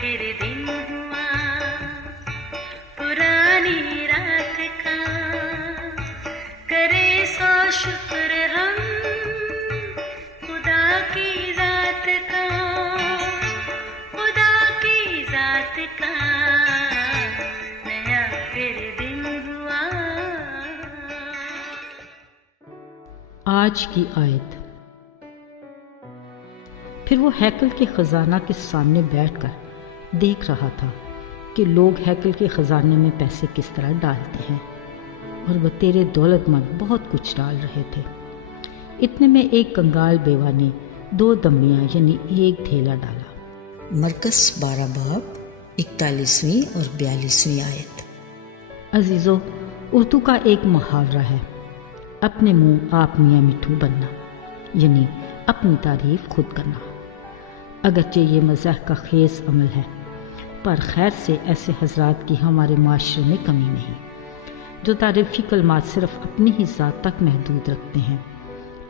फिर दिन हुआ पुरानी रात का, करे सो शुक्र हम खुदा की जात का, खुदा की जात का, नया फिर दिन हुआ। आज की आयत। फिर वो हैकल के खजाना के सामने बैठकर देख रहा था कि लोग हैकल के खजाने में पैसे किस तरह डालते हैं, और वह तेरे दौलतमंद बहुत कुछ डाल रहे थे। इतने में एक कंगाल बेवा ने 2 दमड़ियाँ यानी एक थैला डाला। मरकस 12 बाब 41वीं और 42वीं आयत। अजीज़ों, उर्दू का एक मुहावरा है, अपने मुंह आप मियाँ मिठू बनना, यानी अपनी तारीफ खुद करना। अगरचे ये मज़ाह का खेस अमल है, पर खैर से ऐसे हजरात की हमारे माशरे में कमी नहीं, जो तारीफ़ी कलमात सिर्फ़ अपनी ही ज़ात तक महदूद रखते हैं।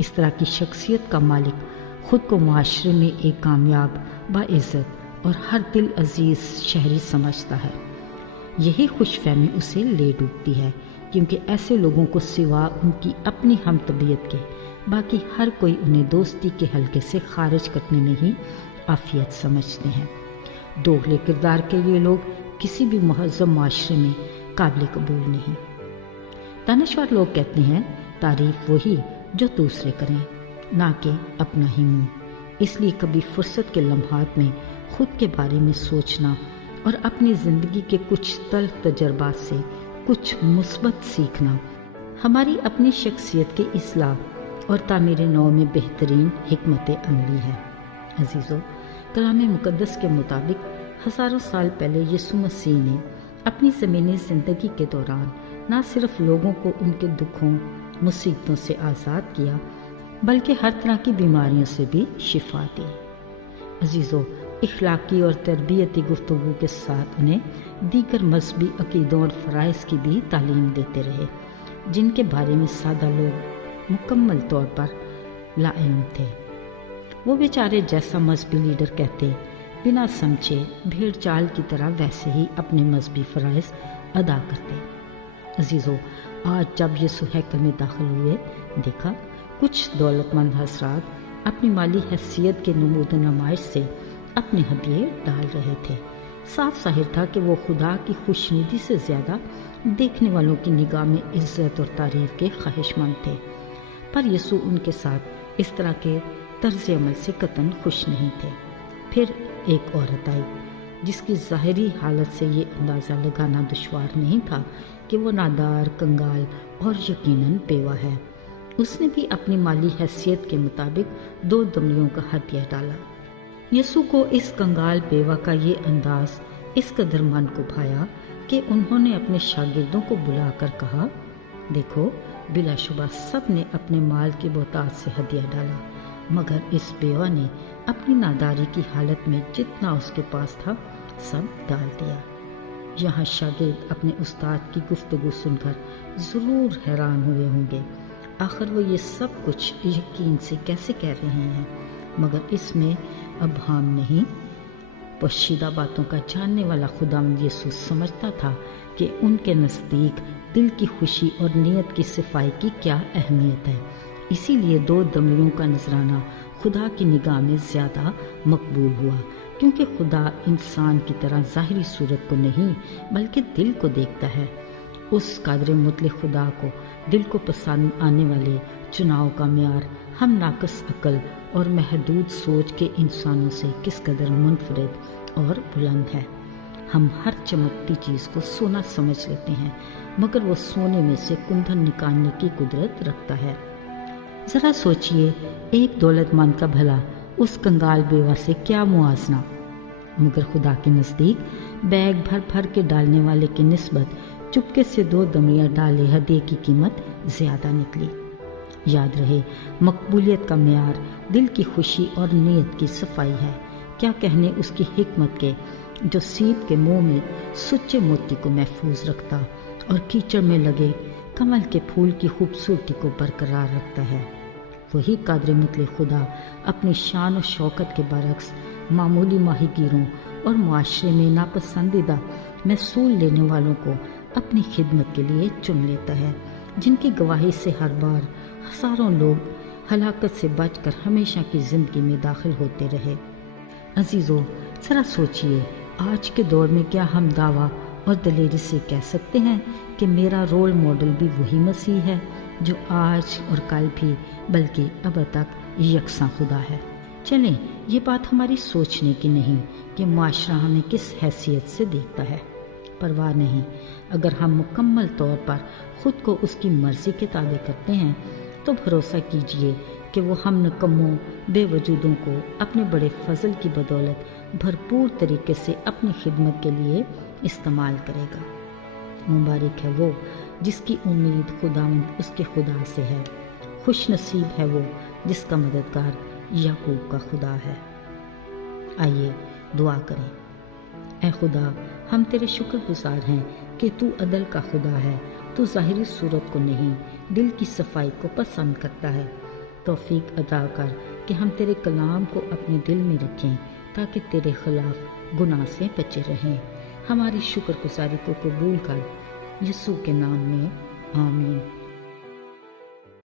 इस तरह की शख्सियत का मालिक ख़ुद को माशरे में एक कामयाब, बाइज़्ज़त और हर दिल अजीज़ शहरी समझता है। यही खुशफहमी उसे ले डूबती है, क्योंकि ऐसे लोगों को सिवा उनकी अपनी हम तबीयत के बाकी हर कोई उन्हें दोस्ती के हल्के से खारिज करने में ही आफियत समझते हैं। दोगले किरदार के ये लोग किसी भी महज़्ज़ब माशरे में काबिल कबूल नहीं। दानिशवर लोग कहते हैं, तारीफ़ वही जो दूसरे करें, ना कि अपना ही मुँह। इसलिए कभी फुर्सत के लम्हात में खुद के बारे में सोचना और अपनी ज़िंदगी के कुछ तल्ख़ तजर्बात से कुछ मुस्बत सीखना हमारी अपनी शख्सियत के इस्लाह और तामीर नौ में बेहतरीन हिकमत अमली है। अजीज़ों, कलाम मुक़द्दस के मुताबिक हज़ारों साल पहले यीशु मसीह ने अपनी ज़मीनी ज़िंदगी के दौरान न सिर्फ लोगों को उनके दुखों मुसीबतों से आज़ाद किया, बल्कि हर तरह की बीमारियों से भी शिफा दी। अजीज़ों, इखलाकी और तरबियती गुफ्तगू के साथ उन्हें दीगर मजहबी अक़ीदों और फ़राइज़ की भी तालीम देते रहे, जिनके बारे में सादा लोग मुकम्मल तौर पर लाइल्म थे। वो बेचारे जैसा मजहबी लीडर कहते, बिना समझे भेड़ चाल की तरह वैसे ही अपने मजहबी फ़राइज़ अदा करते। अजीज़ों, आज जब यीशु हैकल में दाखिल हुए, देखा कुछ दौलतमंद हज़रात अपनी माली हैसियत के नमूद नुमाइश से अपने हदिये डाल रहे थे। साफ ज़ाहिर था कि वो खुदा की खुशनुदी से ज़्यादा देखने वालों की निगाह में इज़्ज़त और तारीफ़ के ख्वाहिशमंद थे। पर यीशु उनके साथ इस तरह के तर्ज़ अमल से कतन खुश नहीं थे। फिर एक औरत आई, जिसकी ज़ाहिरी हालत से ये अंदाज़ा लगाना दुश्वार नहीं था कि वो नादार, कंगाल और यकीनन बेवा है। उसने भी अपनी माली हैसियत के मुताबिक 2 दमड़ियों का हदिया डाला। यीशु को इस कंगाल बेवा का ये अंदाज इस कदर मन को भाया कि उन्होंने अपने शागिर्दों को बुलाकर कहा, देखो, बिलाशुबा सब ने अपने माल की बहुतात से हदिया डाला, मगर इस बेवा ने अपनी नादारी की हालत में जितना उसके पास था सब डाल दिया। यहाँ शागिर्द अपने उस्ताद की गुफ्तगू सुनकर ज़रूर हैरान हुए होंगे, आखिर वो ये सब कुछ यकीन से कैसे कह रहे हैं, मगर इसमें अबहाम नहीं, पोशीदा बातों का जानने वाला खुदावंद यीशु समझता था कि उनके नज़दीक दिल की खुशी और नीयत की सफाई की क्या अहमियत है। इसीलिए 2 दमड़ियों का नजराना खुदा की निगाह में ज़्यादा मकबूल हुआ, क्योंकि खुदा इंसान की तरह ज़ाहिरी सूरत को नहीं बल्कि दिल को देखता है। उस कादर मुतलक खुदा को दिल को पसंद आने वाले चुनाव का म्यार हम नाकस अकल और महदूद सोच के इंसानों से किस कदर मुनफरिद और बुलंद है। हम हर चमकती चीज़ को सोना समझ लेते हैं, मगर वो सोने में से कुंदन निकालने की कुदरत रखता है। ज़रा सोचिए, एक दौलतमंद का भला उस कंगाल बेवा से क्या मुआजना, मगर खुदा के नज़दीक बैग भर भर के डालने वाले की निस्बत चुपके से 2 दमड़ियाँ डाले हदिये की कीमत ज़्यादा निकली। याद रहे, मकबूलियत का म्यार दिल की खुशी और नीयत की सफाई है। क्या कहने उसकी हिकमत के, जो सीप के मुंह में सुच्चे मोती को महफूज रखता और कीचड़ में लगे कमल के फूल की खूबसूरती को बरकरार रखता है। वही कादर मुतलक खुदा अपनी शान और शौकत के बरक्स मामूली माहीगीरों اور معاشرے میں ناپسندیدہ محصول لینے والوں کو اپنی خدمت کے لیے چن لیتا ہے، جن کی گواہی سے ہر بار ہزاروں لوگ ہلاکت سے بچ کر ہمیشہ کی زندگی میں داخل ہوتے رہے۔ عزیزو، ذرا سوچئے، آج کے دور میں کیا ہم دعویٰ اور دلیری سے کہہ سکتے ہیں کہ میرا رول ماڈل بھی وہی مسیح ہے جو آج اور کل بھی بلکہ اب تک یکساں خدا ہے؟ چلیں، یہ بات ہماری سوچنے کی نہیں کہ معاشرہ ہمیں کس حیثیت سے دیکھتا ہے، پرواہ نہیں۔ اگر ہم مکمل طور پر خود کو اس کی مرضی کے تابع کرتے ہیں تو بھروسہ کیجئے کہ وہ ہم نکموں بے وجودوں کو اپنے بڑے فضل کی بدولت بھرپور طریقے سے اپنی خدمت کے لیے استعمال کرے گا۔ مبارک ہے وہ جس کی امید خداوند اس کے خدا سے ہے، خوش نصیب ہے وہ جس کا مددگار یعقوب کا خدا ہے۔ آئیے دعا کریں۔ اے خدا، ہم تیرے شکر گزار ہیں کہ تو عدل کا خدا ہے، تو ظاہری صورت کو نہیں دل کی صفائی کو پسند کرتا ہے۔ توفیق عطا کر کہ ہم تیرے کلام کو اپنے دل میں رکھیں تاکہ تیرے خلاف گناہ سے بچے رہیں۔ ہماری شکر گزاری کو قبول کر، یسوع کے نام میں آمین۔